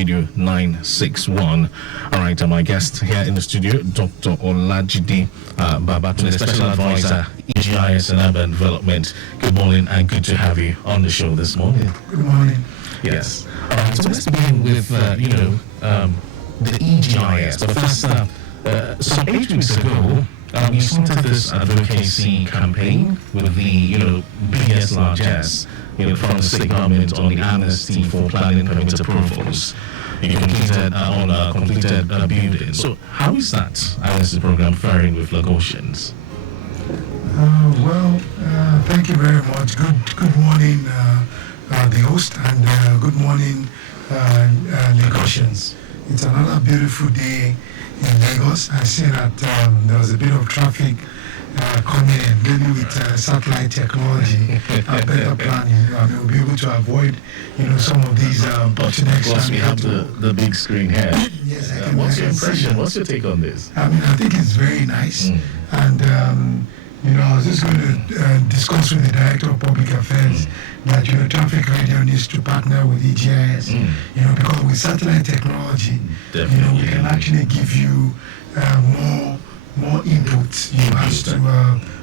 Radio 961. All right, my guest here in the studio, Dr. Olajide Babatunde, Special Advisor, e-GIS and Urban Development. Good morning and good to have you on the show this morning. Good morning. Yes. All right, so let's begin with, the e-GIS. But first, some 8 weeks ago, you started this advocacy campaign with the, biggest largesse, from the state government on the amnesty for planning permit approvals. You completed completed building. So how is that amnesty program faring with Lagosians? Thank you very much. Good morning, the host, and good morning, Lagosians. It's another beautiful day in Lagos. I see that there was a bit of traffic coming in, maybe with satellite technology and better planning. We'll be able to avoid, some of these bottlenecks. Plus, we have the big screen here. Yes, what's your impression? What's your take on this? I think it's very nice, and I was just going to discuss with the Director of Public Affairs that traffic radio needs to partner with e-GIS, because with satellite technology, we can actually give you more input as to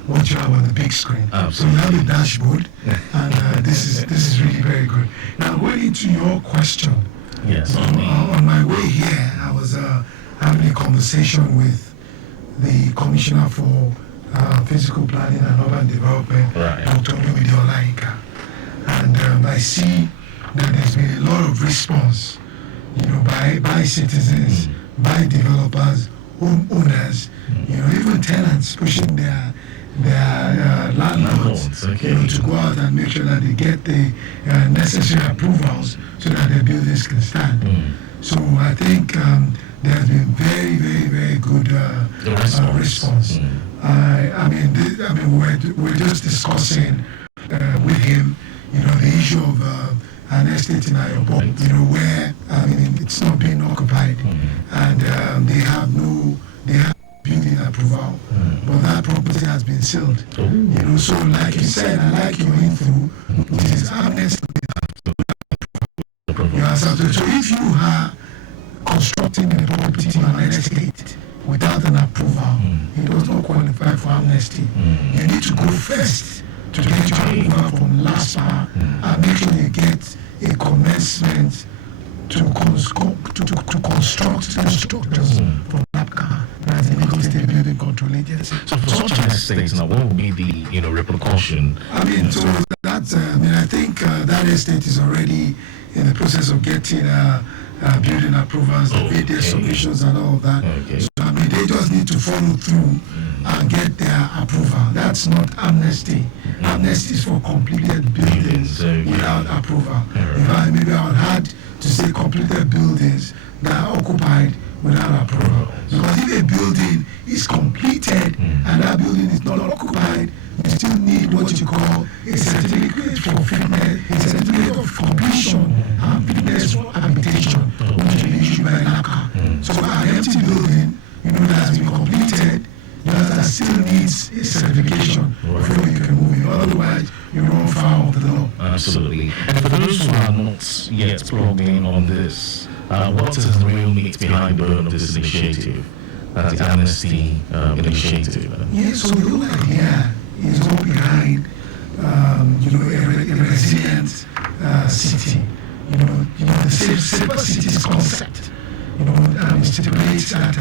what you have on the big screen. Absolutely. So you have a dashboard, and this is really very good. Now, going into your question, yes, on my way here, I was having a conversation with the Commissioner for Physical Planning and Urban Development, right, Dr. Olajide, and I see that there's been a lot of response, by citizens, by developers, homeowners, even tenants pushing their landlords, to go out and make sure that they get the necessary approvals so that their buildings can stand. So I think there has been very, very, very good response. We're just discussing with him, the issue of an estate in Ayobok, where it's not being occupied, and they have building approval, but that property has been sealed. So like you said, I like your info, which is amnesty. So if you are constructing a property on an estate without an approval, it does not qualify for amnesty. You need to go first to get your approval from LASPA and make sure you get a commencement to construct the structures from LAPCA, that's the Lagos State Building Control Agency. So for such an estate, now what would be the repercussion? I think that estate is already in the process of getting building approvals, the submissions and all of that. Okay. So they just need to follow through and get their approval. That's not amnesty. Amnesty is for completed buildings without approval. Maybe I would had to say completed buildings that are occupied without approval. Because if a building is completed and that building is not occupied, you still need what you call a certificate for fitness, a certificate of completion and fitness for habitation, which will be issued by NACA. So an empty building, that has been completed, that still needs a certification before you can move in. Otherwise, you run foul of the law. Absolutely. And for those who are not yet plugged in on this, what is the real meat behind the burn of this initiative, the amnesty initiative? Yes, so the whole idea is all behind, a resilient city. The safer cities concept. Stipulates that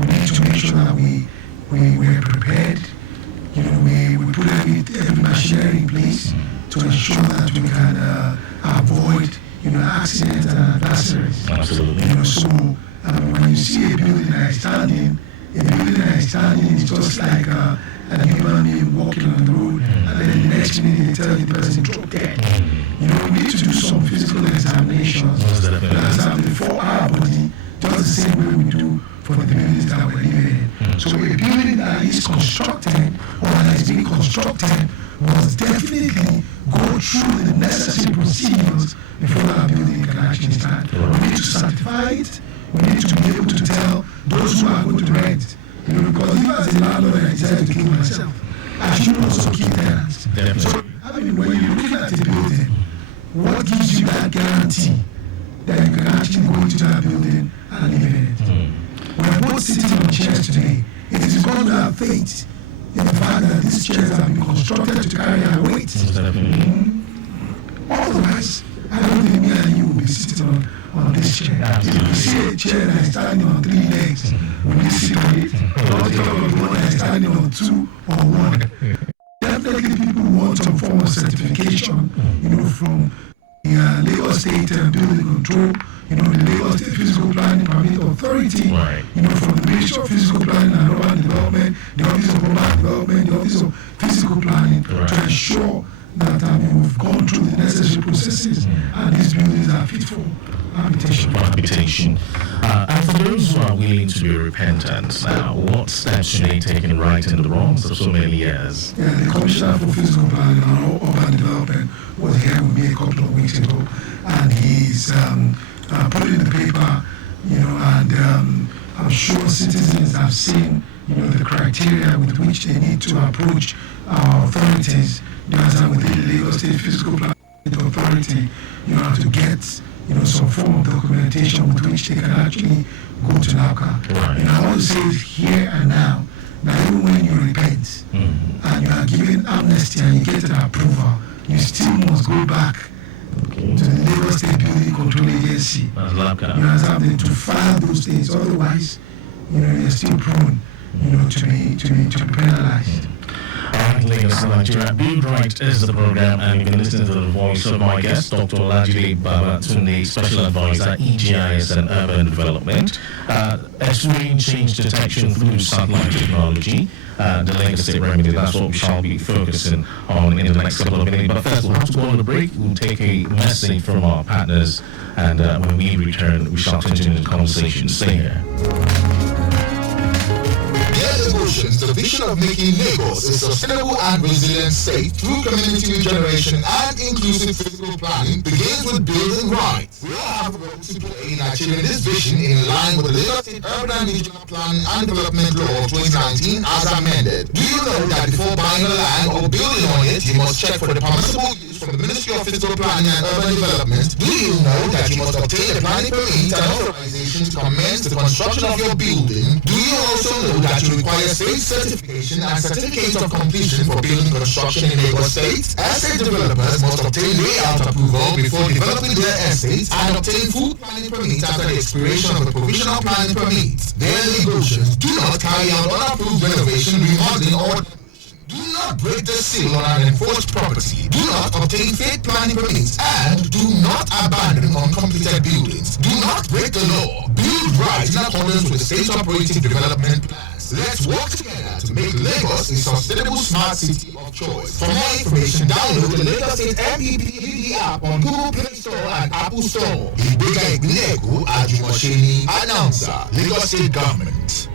we need to make sure that we're prepared. We put every machinery in place to ensure that we can avoid, accidents and adversaries. Absolutely. So when you see a building that is standing, is just like a human being walking on the road, and then the next minute they tell the person drop dead. We need to do some physical examinations that examine the 4-hour body, just the same way we do for the buildings that we're living in. So a building that is constructed or that is being constructed must definitely go through the necessary procedures before that building can actually stand. We need to certify it. We need to be able to tell those who are going to rent, because if as a landlord I decide to kill myself, I should also kill tenants. So when you're looking at a building, what gives you that guarantee then you can actually go into that building and live in it. We're both sitting on chairs today. It is because we have faith in the fact that these chairs have been constructed to carry our weight. Otherwise, I don't think me and you will be sitting on this chair. If you see a chair that is standing on 3 legs, will you sit on it? Or the one that is standing on 2 or 1? Definitely people want some form of certification, from the Lagos State Building Control, the Lagos State Physical Planning Permit Authority, from the Ministry of Physical Planning and Urban Development, the Office of Urban Development, the Office of Physical Planning, to ensure that we've gone through the necessary processes and these buildings are fit for habitation. And for those who are willing to be repentant now, what steps should they take in righting the wrongs of so many years? Yeah, the Commissioner for Physical Planning and Urban Development was here with me a couple of weeks ago, and he's put it in the paper, and I'm sure citizens have seen, the criteria with which they need to approach our authorities. Within the Lagos State Physical Planning Authority, to get some form of documentation with which they can actually go to NAPCA. I want to say it here and now that even when you repent and you are given amnesty and you get an approval, you still must go back to the Lagos State Building Control Agency. You have to file those things. Otherwise, you're still prone, to be penalized. Alright, Lagos, Nigeria. Build Right is the program, and you've been listening to the voice of my guest, Dr. Olajide Babatunde, Special Advisor, e-GIS and Urban Development. X-ray change detection through satellite technology. The Lagos State remedy, that's what we shall be focusing on in the next couple of minutes. But first, we'll have to go on a break. We'll take a message from our partners, and when we return, we shall continue the conversation. Stay here. The vision of making Lagos a sustainable and resilient state through community regeneration and inclusive physical planning begins with building right. We all have a role to play in achieving this vision in line with the Lagos State Urban and Regional Planning and Development Law of 2019 as amended. Do you know that before buying a land or building on it, you must check for the permissible use from the Ministry of Physical Planning and Urban Development? Do you know that you must obtain a planning permit and authorization to commence the construction of your building? Do you also know that you require state certification and certificate of completion for building construction in Lagos State? Estate developers must obtain layout approval before developing their estates and obtain full planning permit after the expiration of the provisional planning permit. Their Lagosians do not carry out unapproved renovation, remodeling, or do not break the seal on an enforced property. Do not obtain fake planning permits and do not abandon uncompleted buildings. Do not break the law. Build right in accordance with the state operating development plans. Let's work together to make Lagos a sustainable smart city of choice. For more information, download the Lagos State MPPD app on Google Play Store and Apple Store. Ibega Igneku Ajimosheni, announcer, Lagos State Government.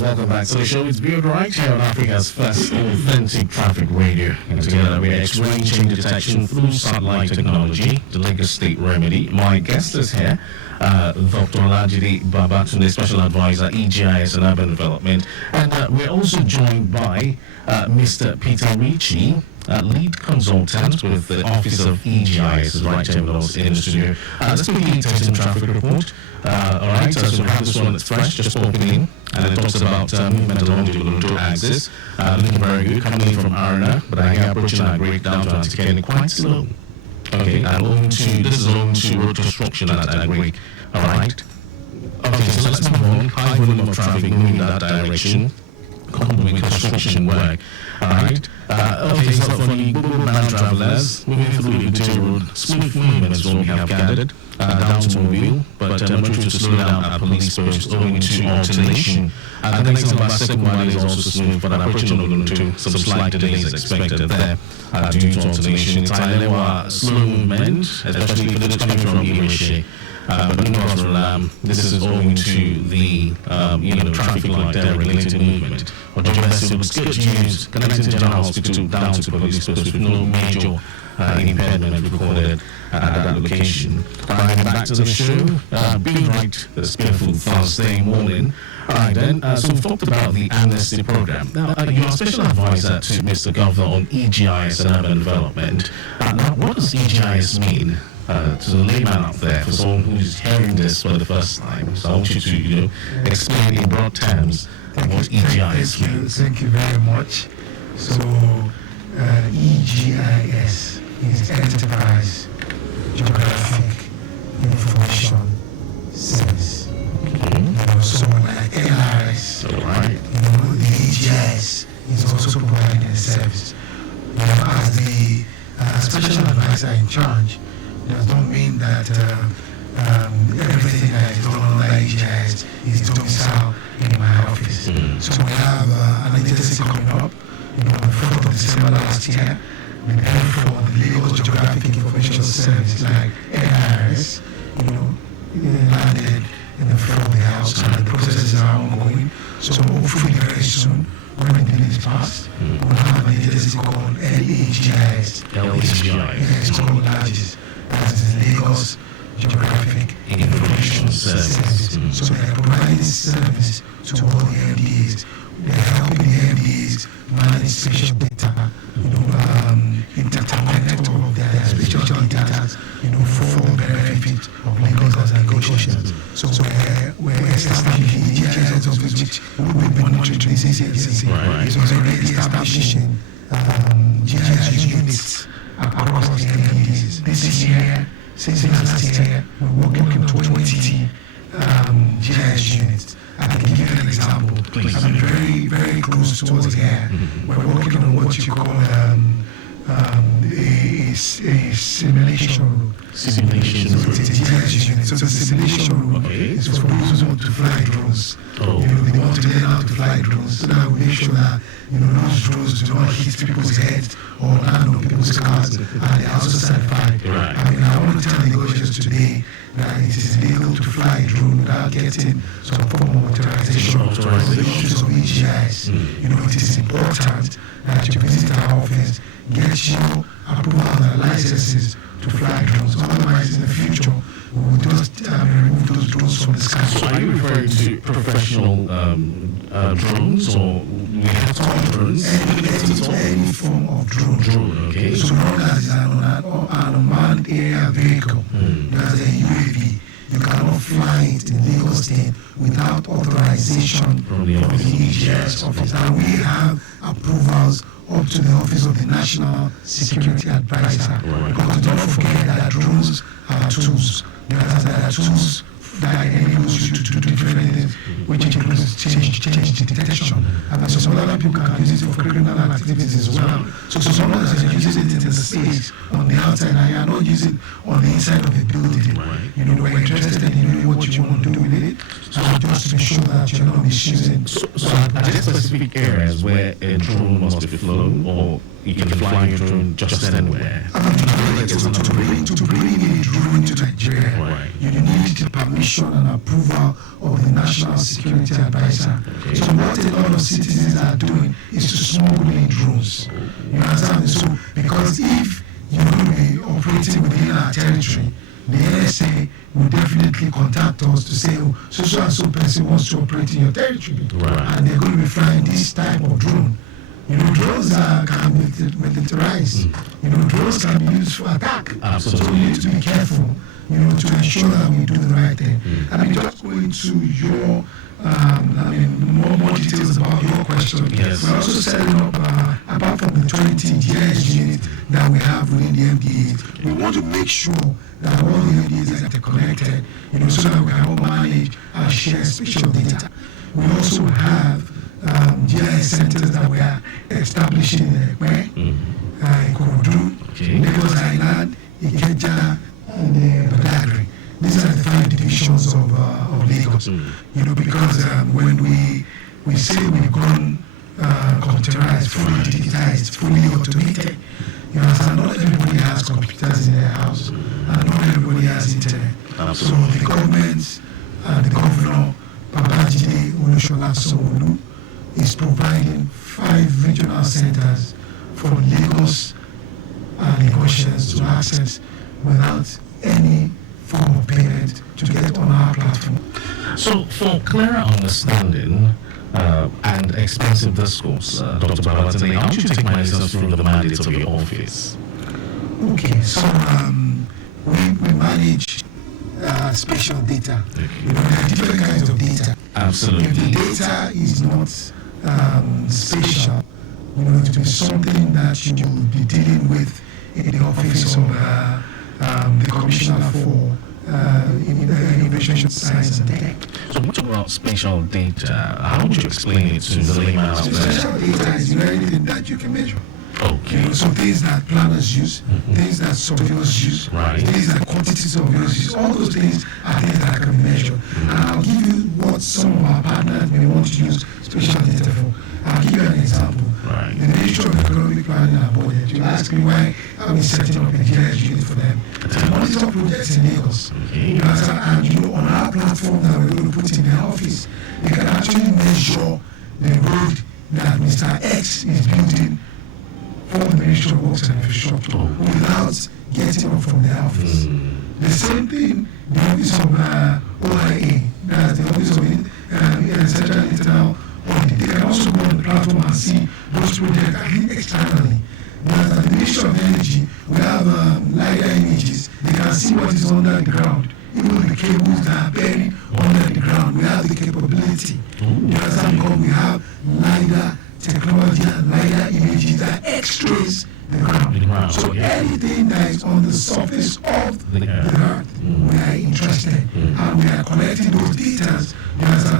Welcome back to the show. It's Build Right here on Africa's first authentic traffic radio. And together we're X-ray change detection through satellite technology, the Lagos State remedy. My guest is here, Dr. Olajide Babatunde, Special Advisor, e-GIS and Urban Development. And we're also joined by Mr. Peter Ricci, lead consultant with the Office of e-GIS, is right here with us in the studio. Let's quickly take some traffic report. Alright, so we have this one that's fresh, just opening, and it talks about movement along the Olunto axis. Looking very good, coming in from Arena, but I hear approaching our great down to Antikeni quite slow. Okay, and this is owing to road construction at Agric. Alright. Okay, so let's move on. High volume of traffic moving in that direction. ongoing construction work. Alright. Okay, so for the Google-bound travelers moving through the Victoria Road, smooth movement is what we have gathered down to Mobile, but motorists to slow down at police posts owing to alternation. The next number, second one, is also smooth, but approaching Olunto, some slight delays expected there due to alternation. In Thailand, there were slow movement, especially for those coming from Irishe. But no, this is owing to the traffic light there regulated movement. Ojo Vessel was good news connecting General Hospital down to police post with no major impairment recorded at that location. Back to the show, being right this beautiful Thursday morning. Alright then, so we've talked about the amnesty program. Now, you're a special advisor to Mr. Governor on e-GIS and urban development. Now, what does e-GIS mean? To the layman out there, for someone who's hearing this for the first time. So I want you to, explain in broad terms what e-GIS means. Thank you very much. So, e-GIS is Enterprise Geographic Information Service. So like LRS, the e-GIS is also providing a service. As the special advisor in charge, does not mean that everything that is done on the e-GIS is domiciled in my office. So we have an agency coming up, on the 4th of December last year. We paid for the Lagos Geographic Information Service, like AIRS, landed in the front of the house, and the processes are ongoing. So hopefully very soon, when the bill is passed, we'll have an agency called e-GIS. e-GIS. It's called largest. That is Lagos Geographic Information Service. So they are providing service to all the MDAs. They are helping the MDAs manage spatial data, interconnect all of their spatial data, for the benefit of Lagos and negotiations. So we're establishing the e-GIS office, which will be monitoring this agency. It's already establishing GIS units across the MDAs. This year, since last year, we're working on 20 GIS units. I can give you an example. I'm very, very close towards here. We're working on what you call a simulation route. Simulation route. So it's a GIS unit. So the simulation route is for those who want to fly drones. They want to learn how to fly drones, so that we make sure that those drones do not hit people's heads or land on people's cars, and they're also certified. I want to tell negotiators today that it is legal to fly a drone without getting some form of authorization for the use of e-GIS. It is important that you visit our office, get your approval and licenses to fly drones. Otherwise, in the future, we will just remove those drones from the sky. So are you referring to professional drones, or we have to drones? Any form of drone. Okay. So long as it's an unmanned aerial vehicle, that's a UAV, you cannot fly it in Lagos State without authorization from the e-GIS office. And we have approvals up to the Office of the National Security Advisor. Because don't forget that drones are tools. There are tools that enables you to do different things, which includes change detection. And so some other people can use it for criminal activities as well. So some others are using it in the space on the outside, and you are not using it on the inside of a building. We're interested in knowing what you want to do with it, just to be sure that you're not misusing. So are there specific areas where a drone must be flown, or you can fly your drone just anywhere? To bring a drone to Nigeria, you need the permission and approval of the National Security Advisor. So what a lot of citizens are doing is to smuggle in drones. You understand? So because if you're going to be operating within our territory, the NSA will definitely contact us to say, so and so person wants to operate in your territory, and they're going to be flying this type of drone. Drones can be militarized. Drones can be used for attack. Absolutely. So we need to be careful, to ensure that we do the right thing. Just going to your, more details about your question. Yes. We're also setting up, apart from the 20 GIS units that we have within the MDAs, we want to make sure that all the MDAs are interconnected, so that we can all manage and share spatial data. We also have GIS centers that we are establishing in Ekpe, Ikorodu, Lagos Island, Ikeja, and Badagry. These are the 5 divisions of Lagos. Because when we say we've gone computerized, fully digitized, fully automated, so not everybody has computers in their house, and not everybody has internet. So the government, the governor, Babajide Babatunde, is providing 5 regional centers for Lagos Lagosians to access without any form of payment to get on our platform. So, for clearer understanding and expansive discourse, Dr. Babatunde, how would you take my listeners through the mandate of your office? Okay, so we manage spatial data. There are different kinds of data. Absolutely. If the data is not spatial, it will be something that you will be dealing with in the office of the Commissioner for Innovation, Science and Tech. So what about spatial data? How would you explain it to the layman out there? Spatial data is anything that you can measure. Okay. So things that planners use, things that surveyors use, things that quantity surveyors use, all those things are things that can be measured. And I'll give you what some of our partners may want to use spatial data for. I'll give you an example. The Ministry of Economic Planning and Budget, you ask me why are we setting up a GIS unit for them to monitor projects in Lagos. And on our platform that we're going to put in the office, they can actually measure the road that Mr. X is building for the Ministry of Works and Infrastructure without getting up from the office. The same thing, the office of OIA, that's the office of Central Internal Audit. They can also go on the platform and see those projects externally. But at the Ministry of Energy, we have LiDAR images. They can see what is under the ground. Even the cables that are buried under the ground, we have the capability. You understand? Because we have LiDAR technology and LiDAR images that X-rays the ground. So anything that is on the surface of the earth, we are interested. And we are collecting those data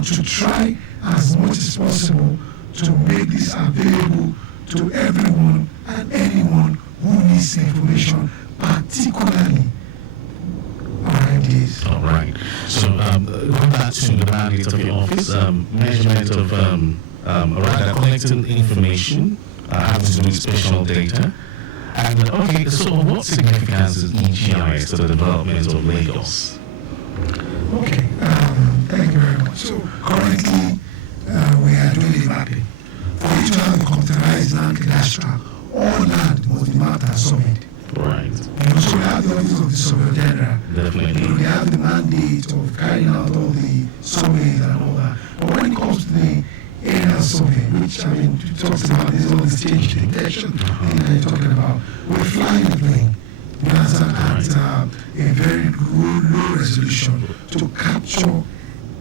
to try as much as possible to make this available to everyone and anyone who needs information, particularly our MDs. All right. So going back to the mandate of your office, measurement of rather collecting information having to do with spatial data. And okay, so what significance is e-GIS to the development of Lagos? Okay, thank you very much. So currently we are doing the mapping. For you to have a computerized land cadastral, all land must be mapped and surveyed. Right. So we have the Office of the Surveyor General. Definitely. They have the mandate of carrying out all the surveys and all that. But when it comes to the aerial survey, which talks about this all this change detection thing that you're talking about, we're flying the plane. At a very low resolution to capture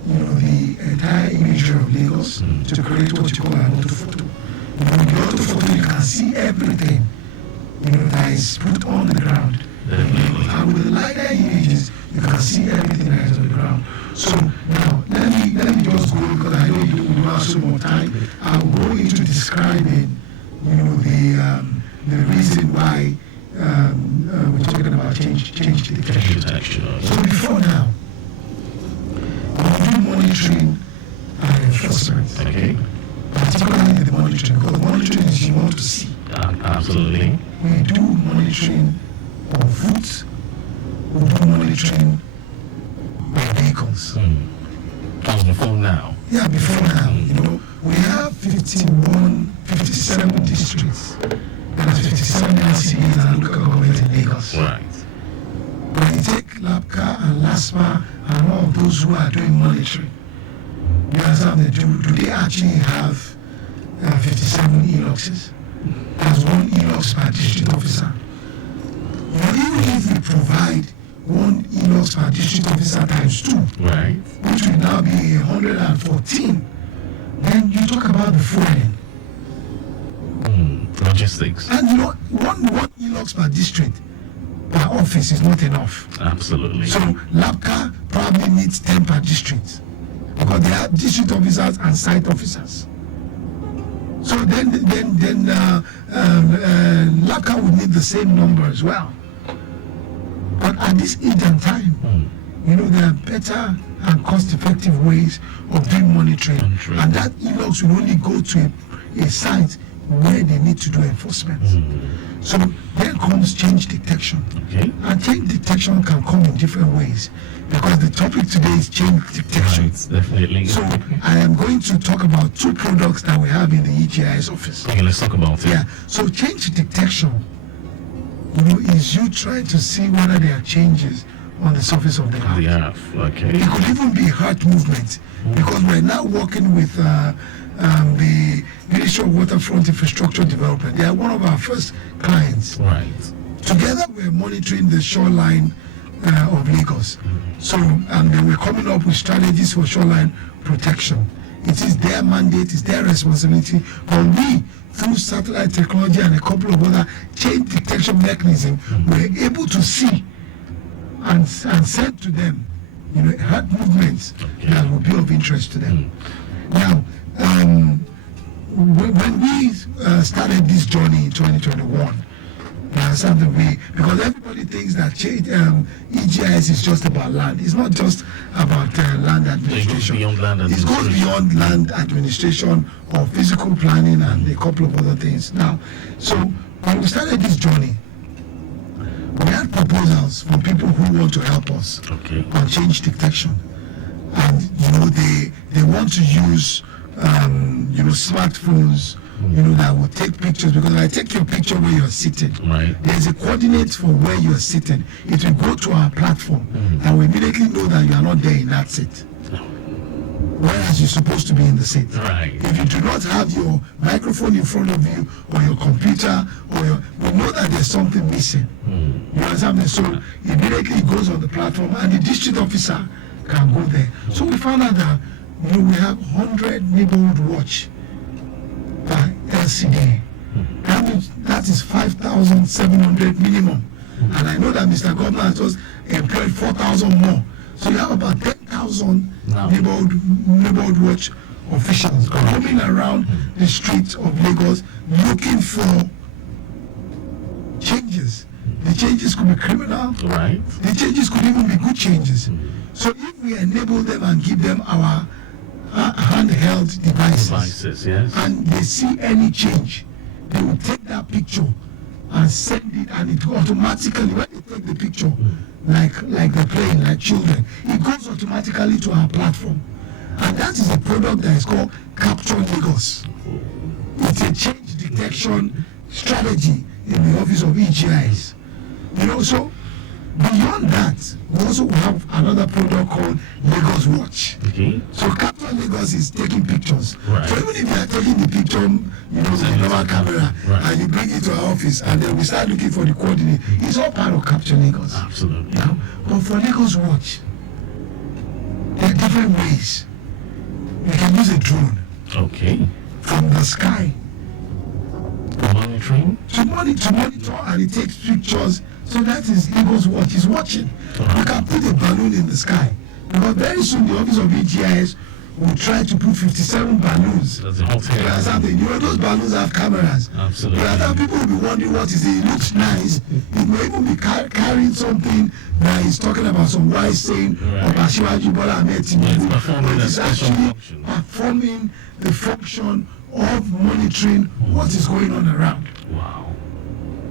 the entire imagery of Lagos to create what you call an orthophoto. In the orthophoto, you can see everything that is put on the ground. And with the LiDAR images, you can see everything that is on the ground. So now, let me just go, because I know you will have so much time. I will go into describing, the reason why we're talking about change detection. So before now, we do monitoring and enforcement. Okay. Particularly the monitoring, because monitoring is you want to see. Absolutely. We do monitoring of routes. We do monitoring by vehicles. That was before now. Yeah, before now. We have 57 districts. And 57 LCDs and local government in Lagos. Right. When you take LAPCA and LASPA and all of those who are doing monitoring, you understand, do they actually have 57 e-loxes? There's one e-lox per district officer. Even if we provide one e-lox per district officer times 2, right, which will now be 114, then you talk about the fueling. Logistics. And one e-lox per district per office is not enough. Absolutely. So LAPCA probably needs 10 per district, because they have district officers and site officers. So then LACA would need the same number as well. But at this age and time, there are better and cost-effective ways of doing monitoring, and that e-logs will only go to a site where they need to do enforcement. So then comes change detection. Okay. And change detection can come in different ways, because the topic today is change detection. Right, definitely. So I am going to talk about two products that we have in the e-GIS office. Okay, let's talk about it. Yeah. So change detection, is you trying to see whether there are changes on the surface of the earth. The earth, okay. It could even be heart movement, because we're now working with the Ministry of Waterfront Infrastructure Development. They are one of our first clients. Right. Together, we're monitoring the shoreline of Lagos. So, and then we're coming up with strategies for shoreline protection. It is their mandate, it's their responsibility. But we, through satellite technology and a couple of other change detection mechanisms, we're able to see and send to them, heart movements that will be of interest to them. Now, when we started this journey in 2021, something because everybody thinks that e-GIS is just about land. It's not just about land administration. It goes beyond land administration. It goes beyond land administration or physical planning and a couple of other things. Now, so when we started this journey, we had proposals from people who want to help us on change detection, and they want to use smartphones, that will take pictures, because when I take your picture where you're sitting, there's a coordinate for where you're sitting. It will go to our platform, and we immediately know that you are not there in that seat, whereas you're supposed to be in the seat. If you do not have your microphone in front of you, or your computer, we know that there's something missing. You understand me? So immediately it goes on the platform, and the district officer can go there. So we found out that we have 100 neighborhood watch per LCD. That is 5,700 minimum. And I know that Mr. Governor has just employed 4,000 more. So you have about 10,000 neighborhood watch officials roaming around the streets of Lagos looking for changes. The changes could be criminal. The changes could even be good changes. So if we enable them and give them our handheld devices, and they see any change, they will take that picture and send it, and it automatically, when they take the picture, like they're playing, like children, it goes automatically to our platform. And that is a product that is called Capture Lagos. It's a change detection strategy in the office of e-GIS. So beyond that, we also have another product called Lagos Watch. So Capture Lagos is taking pictures. So even if you are taking the picture, with a normal camera, and you bring it to our office, and then we start looking for the coordinate, it's all part of Capture Lagos. Absolutely. But for Lagos Watch, there are different ways. You can use a drone. From the sky. Monitoring? To monitor, and it takes pictures. So that is Lagos Watch is watching. You can put a balloon in the sky, because very soon the office of e-GIS will try to put 57 balloons. That's the whole thing. Those balloons have cameras. Absolutely. People will be wondering what is it. It looks nice. It may even be carrying something that is talking about some wise saying of Asiwaju Bola Ahmed Tinubu. But it's actually performing the function of monitoring what is going on around. Wow.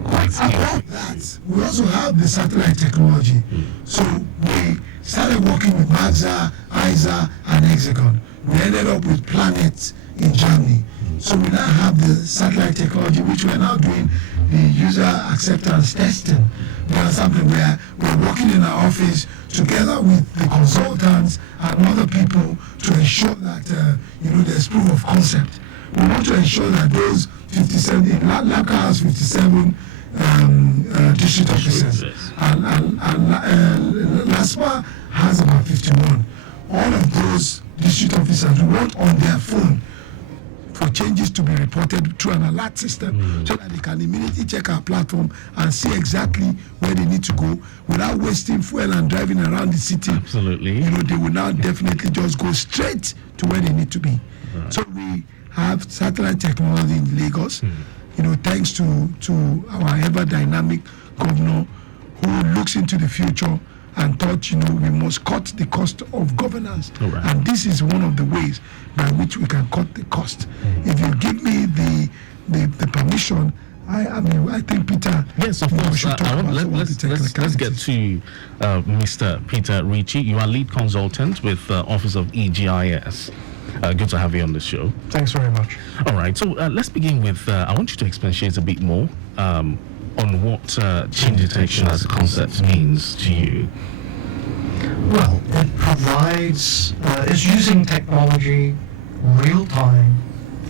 About that, we also have the satellite technology. So we started working with Magza, ISA, and Hexagon. We ended up with Planet in Germany. So we now have the satellite technology, which we're now doing the user acceptance testing. That's something where we're working in our office together with the consultants and other people to ensure that there's proof of concept. We want to ensure that those 57, LACA has 57 district officers, and LASPA has about 51. All of those district officers want on their phone for changes to be reported through an alert system, so that they can immediately check our platform and see exactly where they need to go without wasting fuel and driving around the city. Absolutely. They will now definitely just go straight to where they need to be. So we have satellite technology in Lagos, thanks to our ever dynamic governor who looks into the future and thought, we must cut the cost of governance. Right. And this is one of the ways by which we can cut the cost. If you give me the permission, I think Peter. Yes, of course. Let's get to Mr. Peter Ritchie. You are lead consultant with Office of e-GIS. Good to have you on the show. Thanks very much. All right, so let's begin with, I want you to expatiate a bit more on what change detection as a concept means to you. Well, it provides, it's using technology real time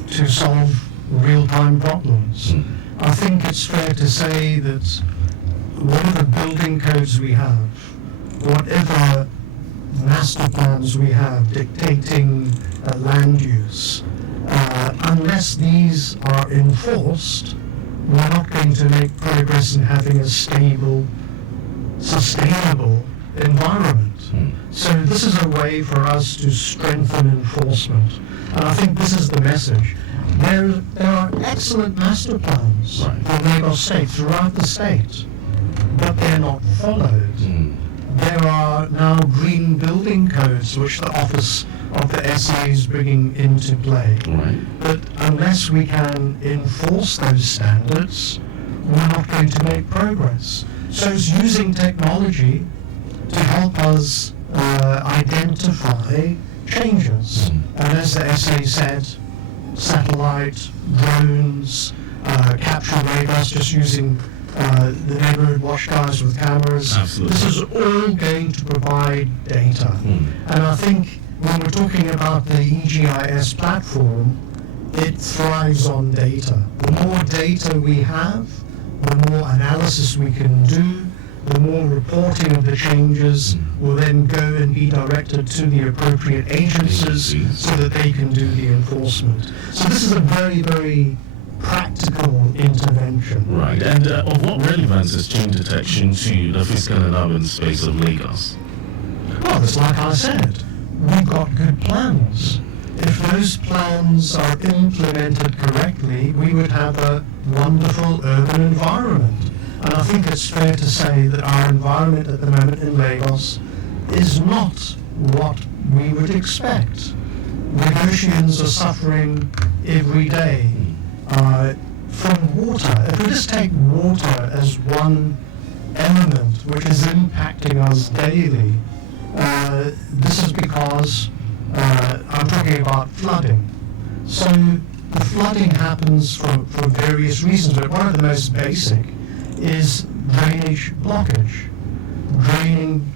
to solve real time problems. I think it's fair to say that whatever building codes we have, whatever master plans we have dictating land use, unless these are enforced, we're not going to make progress in having a stable, sustainable environment. So this is a way for us to strengthen enforcement. And I think this is the message. There are excellent master plans for Lagos State throughout the state, but they're not followed. There are now green building codes which the Office of the SA is bringing into play. But unless we can enforce those standards, we're not going to make progress. So it's using technology to help us identify changes. And as the SA said, satellite, drones, capture radars, just using the neighborhood watch guys with cameras. Absolutely. This is all going to provide data. And I think when we're talking about the e-GIS platform, it thrives on data. The more data we have, the more analysis we can do, the more reporting of the changes will then go and be directed to the appropriate agencies so that they can do the enforcement. So this is a very, very practical intervention. Right, and of what relevance is change detection to the physical and urban space of Lagos? Well, it's like I said, we've got good plans. If those plans are implemented correctly, we would have a wonderful urban environment. And I think it's fair to say that our environment at the moment in Lagos is not what we would expect. Lagosians are suffering every day from water. If we just take water as one element which is impacting us daily, this is because I'm talking about flooding. So the flooding happens for various reasons, but one of the most basic is drainage blockage. Draining,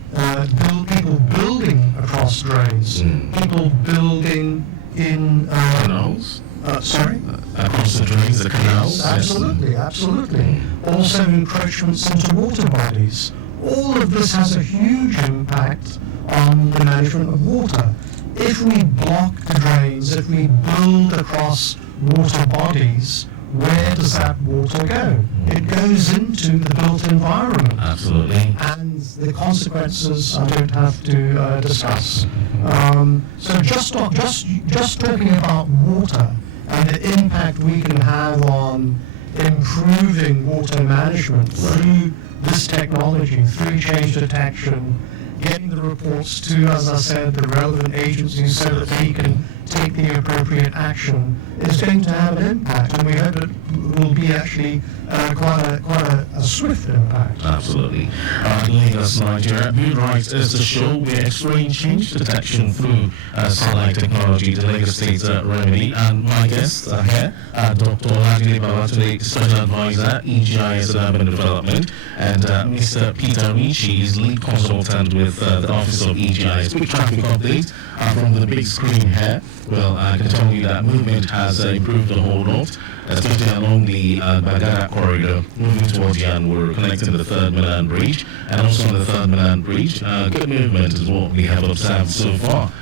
people building across drains, people building in canals. Sorry? Across the drains, the canals. Absolutely, absolutely. Also encroachments into water bodies. All of this has a huge impact on the management of water. If we block the drains, if we build across water bodies, where does that water go? It goes into the built environment. Absolutely. And the consequences I don't have to discuss. So just talking about water and the impact we can have on improving water management through this technology, through change detection, getting the reports to, as I said, the relevant agencies so that they can take the appropriate action, is going to have an impact, and we hope it will be actually quite a swift impact. Absolutely. Lagos, Nigeria. Build Right is the show. We're exploring change detection through satellite technology, the Lagos State remedy. And my guest here, Dr. Olajide Babatunde, Special Advisor, e-GIS and Urban Development, and Mr. Peter Ritchie is lead consultant with the Office of e-GIS. Quick traffic update from the big screen here. Well, I can tell you that movement has improved a whole lot, especially along the Bagada corridor, moving towards Yanwur, connecting the 3rd Milan Bridge, and also on the 3rd Milan Bridge. Good movement is what we have observed so far.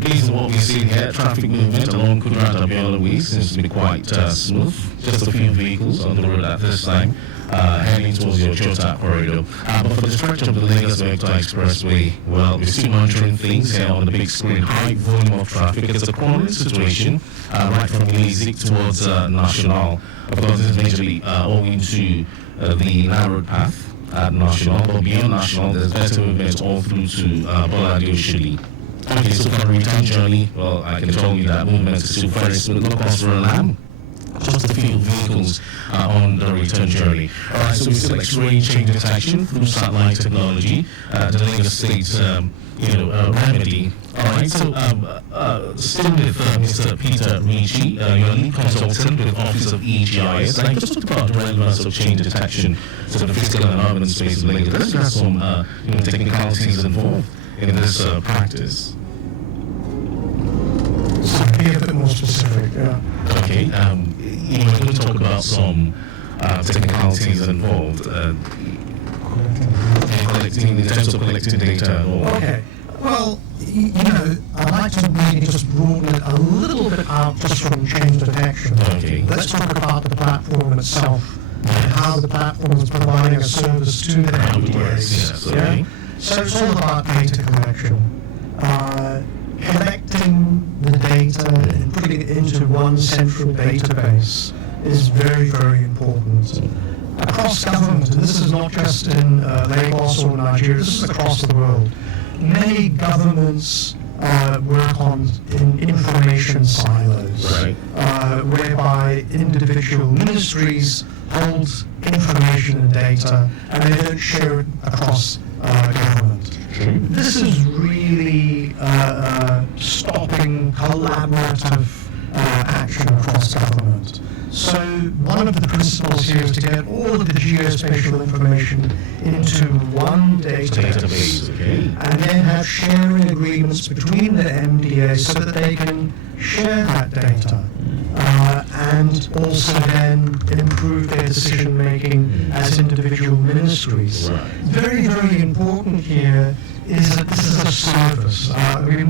Based on what we see here, traffic movement along Kudrat Abiola Way seems to be quite smooth. Just a few vehicles on the road at this time. heading towards your Jota corridor. But for the stretch of the Lagos Vector Expressway, well, we're still monitoring things here on the big screen. High volume of traffic. It's a chronic situation right from Lezik towards National. Of course, this is majorly owing to the narrowed path at National, but beyond National, there's better movement all through to Bolade Oshili. Okay, so for the return journey, well, I can tell you that movement is still very smooth. No cause for alarm. Just a few vehicles on the return journey. Alright, so we still exploring change detection through satellite technology. The Lagos State, remedy. Alright, so still with Mr. Peter Ricci, your lead consultant with Office of e-GIS. I just talked about the relevance of change detection to the physical and urban space of Lagos. Let's have some technicalities involved in this practice. So be a bit more specific. Okay, we're going to talk about some technicalities involved in terms of collecting data. Okay. Well, I'd like to maybe just broaden it a little bit out just from change detection. Okay. Let's talk about the platform itself and how the platform is providing a service to the MDAs. Yes, okay. So it's all about data collection. Collecting the data and putting it into one central database is very, very important. Across government, and this is not just in Lagos or Nigeria, this is across the world, many governments work in information silos, right, whereby individual ministries hold information and data and they don't share it across government. This is really stopping collaborative action across government. So one of the principles here is to get all of the geospatial information into one database, and then have sharing agreements between the MDA so that they can share that data and also then improve their decision making as individual ministries. Right. Very, very important here is that this is a service. We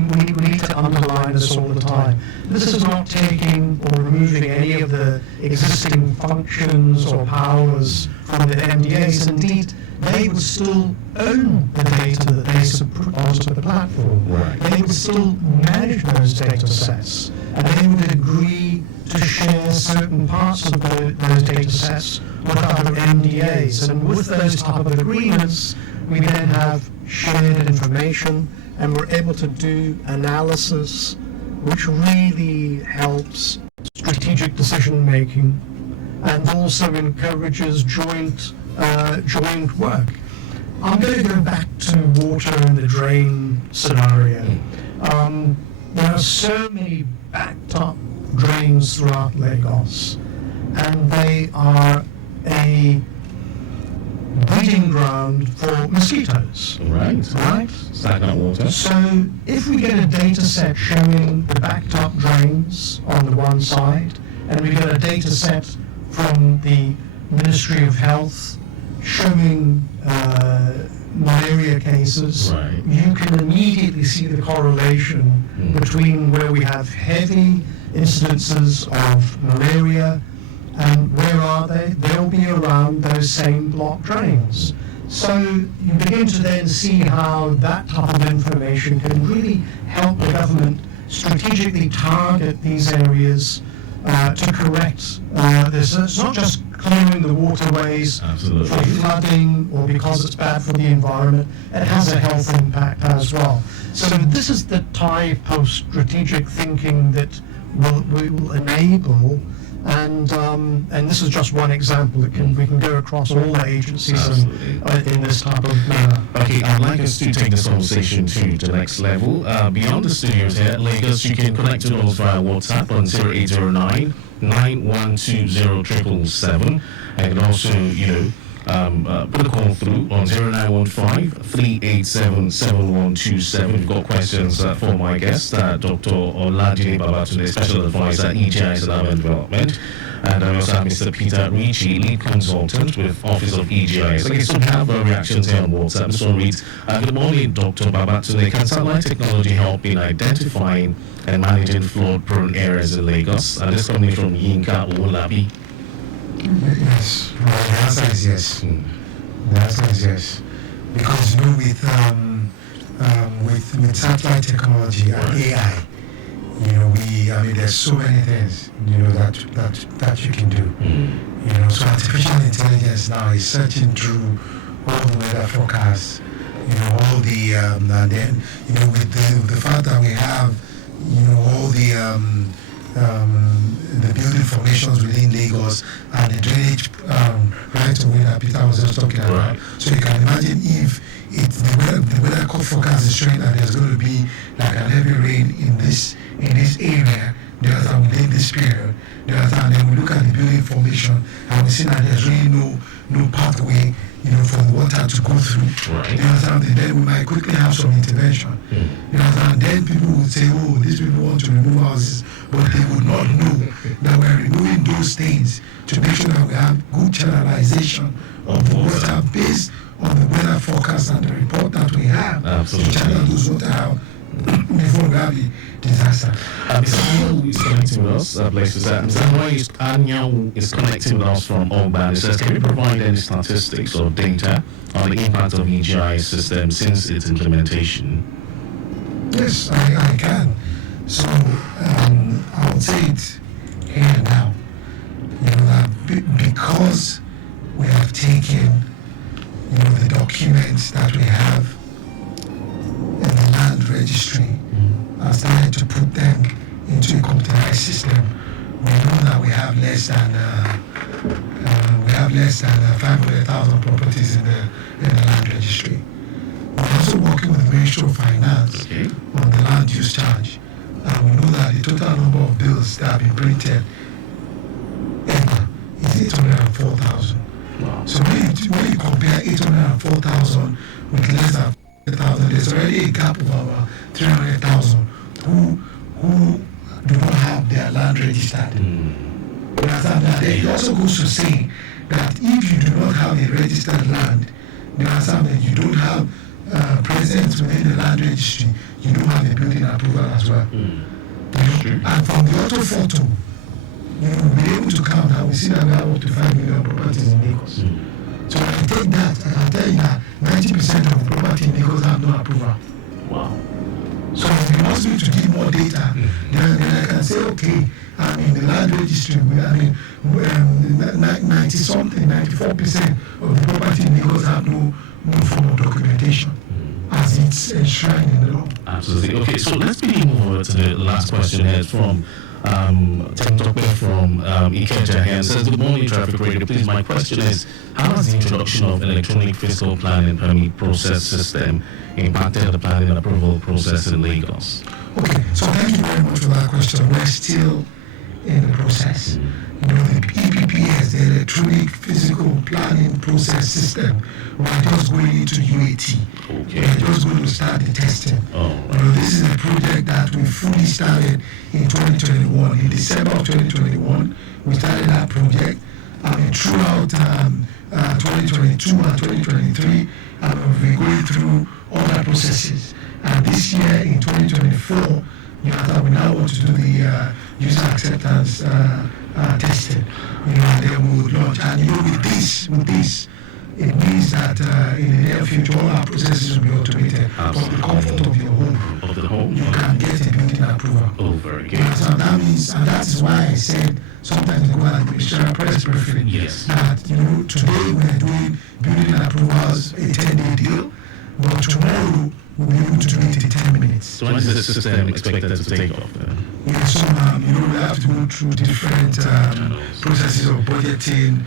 need to underline this all the time. This is not taking or removing any of the existing functions or powers from the MDAs. Indeed, they would still own the data that they put onto the platform. Right. They would still manage those data sets, and they would agree to share certain parts of those data sets with other MDAs. And with those type of agreements, we then have shared information, and we're able to do analysis, which really helps strategic decision making and also encourages joint work. I'm going to go back to water and the drain scenario. There are so many backed up drains throughout Lagos, and they are a breeding ground for mosquitoes. Right. Stagnant water. So if we get a data set showing the backed up drains on the one side, and we get a data set from the Ministry of Health showing malaria cases, right, you can immediately see the correlation between where we have heavy incidences of malaria and where are they? They'll be around those same block drains. So you begin to then see how that type of information can really help the government strategically target these areas to correct this. It's not just clearing the waterways Absolutely. for flooding or because it's bad for the environment. It has a health impact as well. So this is the type of strategic thinking that we will enable. And this is just one example. We can go across all the agencies in this type of manner. Okay, I'd like us to take this conversation to the next level. Beyond the studios here at Lagos, you can connect to us via WhatsApp on 0809 9120 777. And you can also, put a call through on 0915 387 7127. We've got questions for my guest, Dr. Olajide Babatunde, Special Advisor at e-GIS and Urban Development. And I also have Mr. Peter Ricci, Lead Consultant with Office of e-GIS. Okay, so we have reactions here on WhatsApp. This one reads, good morning, Dr. Babatunde. Can satellite technology help in identifying and managing flood-prone areas in Lagos? And this coming from Yinka Owolabi. Yes. Well, the answer is yes. The answer is yes. Because with satellite technology and AI, there's so many things that you can do. So artificial intelligence now is searching through all the weather forecasts, all the and then with the fact that we have all the building formations within Lagos and the drainage right away that Peter was just talking about. Right. So you can imagine if the weather forecast is showing that there's going to be like a heavy rain in this area within this period. And then we look at the building formation and we see that there's really no pathway for the water to go through. Right. And then we might quickly have some intervention. And then people would say, oh, these people want to remove houses, but they would not know that we're removing those things to make sure that we have good channelization of the water based on the weather forecast and the report that we have. Absolutely. To channel those water out before we have the disaster. Mr. Anyanwu is connecting with us. Mr. Anyanwu is connecting with us from Ogban. It says, can you provide any statistics or data on the impact of e-GIS system since its implementation? Yes, I can. So I would say it here and now. That because we have taken the documents that we have in the land registry and started to put them into a computerized system, we know that we have less than 500,000 properties in the land registry. We're also working with the Ministry of Finance on the land use charge, and we know that the total number of bills that have been printed ever is 804,000. Wow. So when you compare 804,000 with less than 1,000, there's already a gap of about 300,000 who do not have their land registered. You understand that? It also goes to say that if you do not have a registered land, you understand that you don't have presence within the land registry, you don't have a building approval as well. And from the auto photo, you will be able to count and we see that we have up to 5 million properties in Lagos. So when I take that, I can tell you that 90% of the property in Lagos have no approval. Wow. So if you want me to give more data, then I can say, okay, the land registry, 90-something, 94% of the property in Lagos have no form of documentation as it's enshrined in the law. Absolutely. Okay, so let's move over to the last question here. It's from Temtope from Ikeja here. It says, good morning, Traffic Radio. Please, my question is, how has the introduction of electronic fiscal planning permit process system impacted the planning and approval process in Lagos? Okay, so thank you very much for that question. We're still in the process. The EPPS, the electronic physical planning process system, we're just going into UAT. Okay. We're just going to start the testing. This is a project that we fully started in 2021. In December of 2021, we started that project. Throughout 2022 and 2023, we've been going through all our processes. And this year, in 2024, we now want to do the user acceptance testing, and then we would launch. And with this, it means that in the near future, all our processes will be automated. From the comfort of your home, you can get a building approval. Oh, very good. So that means, and that is why I said sometimes ago at the ministerial press briefing, that today we are doing building approvals, a 10-day deal, but tomorrow we'll be able to do it in 10 minutes. So when is the system expected to take off then? Yeah, so we have to go through different processes of budgeting.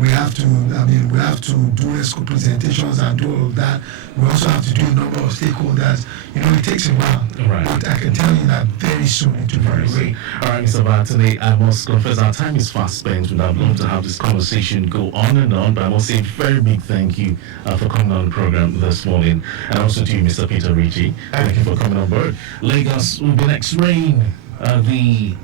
We have to do ESCO presentations and do all of that. We also have to do a number of stakeholders. It takes a while, but I can tell you that very soon it will be ready. All right, Mr. Babatunde, I must confess our time is fast spent. We'd have loved to have this conversation go on and on, but I must say a very big thank you for coming on the program this morning, and also to you, Mr. Peter Ricci. Thank you for coming on board. Lagos will be next rain. The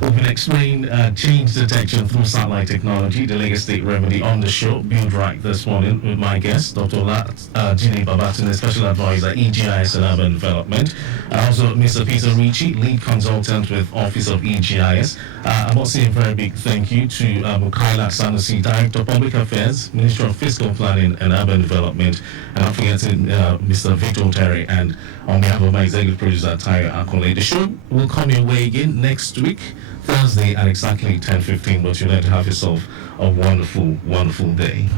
We've been explaining change detection through satellite technology, the Lagos State remedy on the show, Build Right, this morning with my guest, Dr. Olajide Babatunde, Special Advisor, e-GIS and Urban Development. Also, Mr. Peter Ricci, Lead Consultant with Office of e-GIS. I must say a very big thank you to Mukaila Sanusi, Director of Public Affairs, Minister of Fiscal Planning and Urban Development, and I'm forgetting Mr. Victor Terry, and on behalf of my executive producer, Tayo Akole. The show will come your way again next week, Thursday at exactly 10:15, but you'll have to have yourself a wonderful, wonderful day.